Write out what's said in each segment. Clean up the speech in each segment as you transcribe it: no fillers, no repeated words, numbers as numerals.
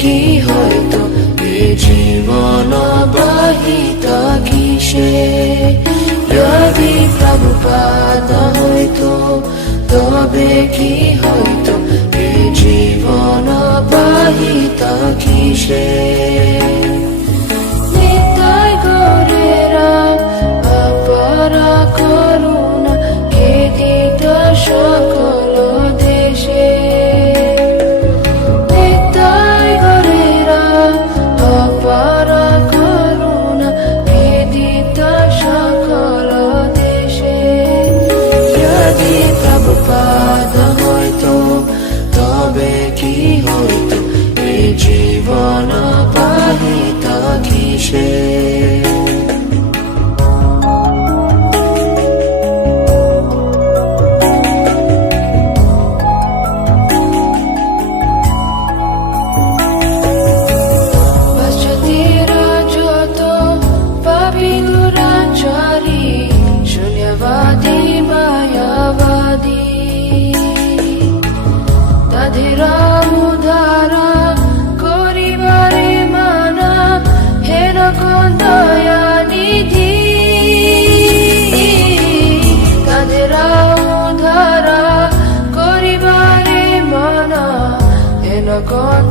কি হয়তো এ জীবন বাহিত কিসে যদি প্রভুপাদ হয়তো তবে কি হয়তো এ জীবন বাহিত কিসে নিতাই গৌরেরা অপরা করুণা কে দিত সকল দেশে নিতাই গৌরেরা অপরা করুণা কে দিত সকল দেশে যদি প্রভুপাদ হয়তো তবে কি হয়তো এ জীবন বাহিত কিসে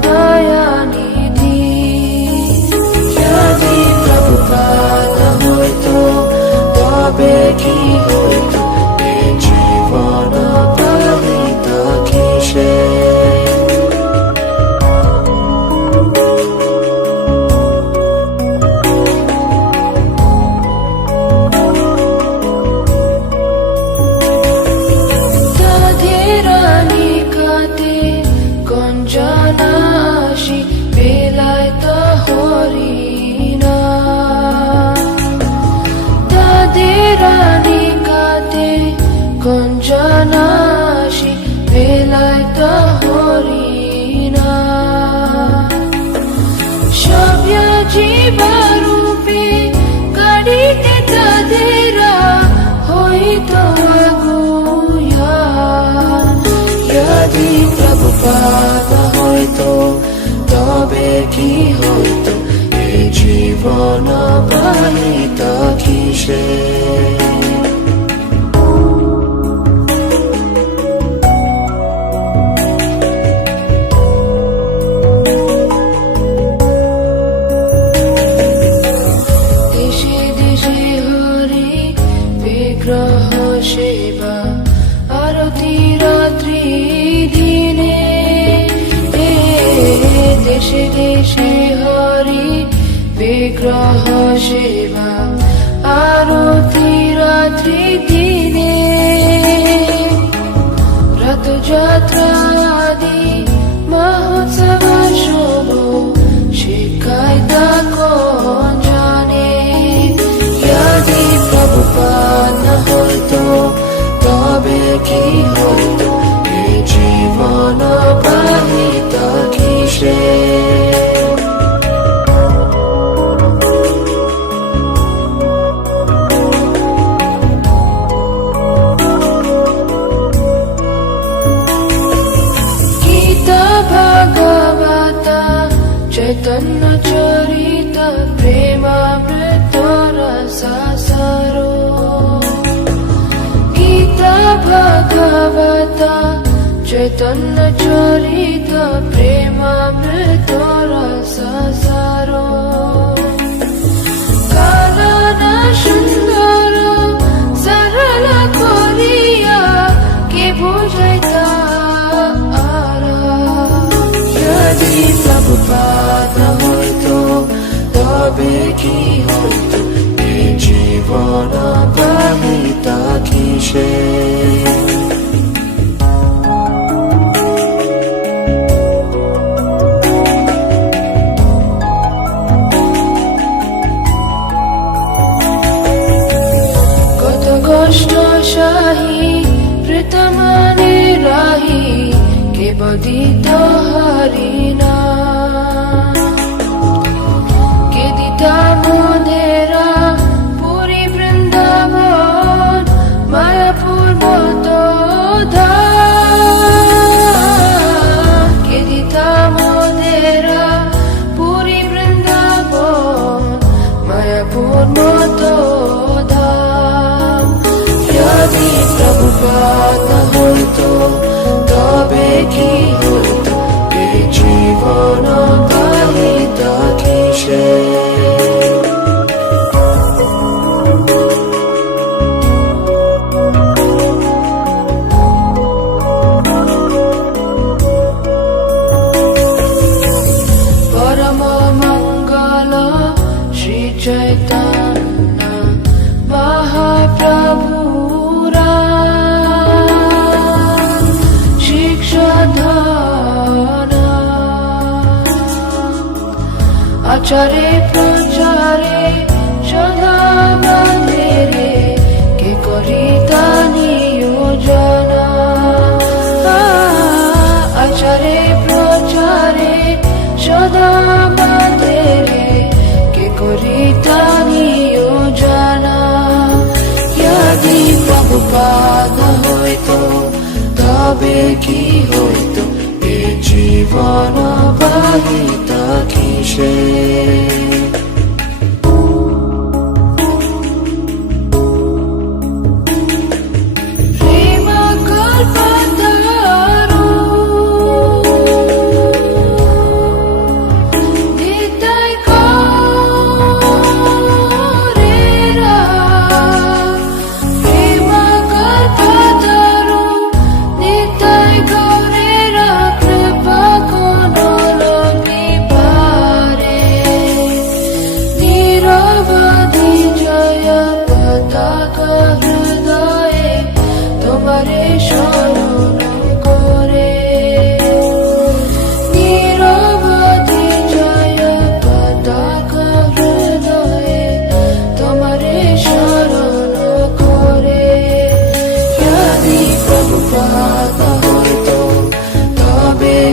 দয়ানিধি যদি প্রভুপাদ হয়তো তবে কি হয়তো এ জীবন বাহিত কিসে জানাসি বেলায় তো হরিণা তাদের রানী কাতে কোন জানাসি বেলায় তো হরিণা সব্য জীবারূপে গাড়িতে তাদেরা হইতো আগুয়া যদি প্রভুপাদ হয়তো তবে কি হয়তো এ জীবন বাহিত কিসে দেশে দেশে হরি বিগ্রহ সেবা আরতি রাত্রি দিনে দেশে দেশে হরি বিগ্রহ সেবা আরতি রাত্রি দিনে রথযাত্রা আদি মহোৎসব শুভ শিখায় তা কোন জানে যদি প্রভুপাদ হয়তো তবে কি হয়তো এ জীবন বাহিত কিসে গীতা ভাগবত চৈতন্য চরিত প্রেমামৃত রসাসারো গীতা ভাগবত চৈতন্য চরিত প্রেমামৃত রসাসারো কানন সুন্দর সরল করিয়া কে বুঝাইতা যদি প্রভুপাদ হয়তো তবে কি হয়তো এ জীবন বাহিত কিসে কত কষ্ট সাহি প্রীতমনে রাহি কে বদিত হরিণা কে দিতা মোদেরা পুরী বৃন্দাবন মায়াপুর মত কে দিতা মোদেরা মায়াপুর মতো ধাম যদি প্রভুপাদ না হইতো তবে কি হইতো এই জীবন বাহিত কিসে चैतन्य महाप्रभुरा शिक्षाधन आचारे प्रचारे सदा बंधेरे के करिता नियोजना आचारे प्रचारे सदा बंधेरे करिता नियोजना यदि प्रभुपाद हইতো তবে কি হইতো এই জীবন বাহিত কিসে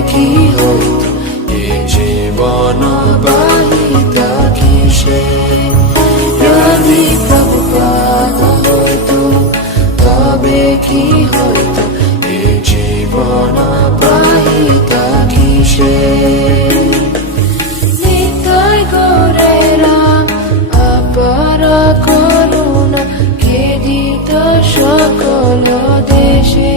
কি হইতো এই জীবন বাহিত কিসে যদি প্রভুপাদ হইতো তবে কি হইতো এই জীবন বাহিত কিসে নিতাই গৌরেরা অপার করুণা কে দিত সকল দেশে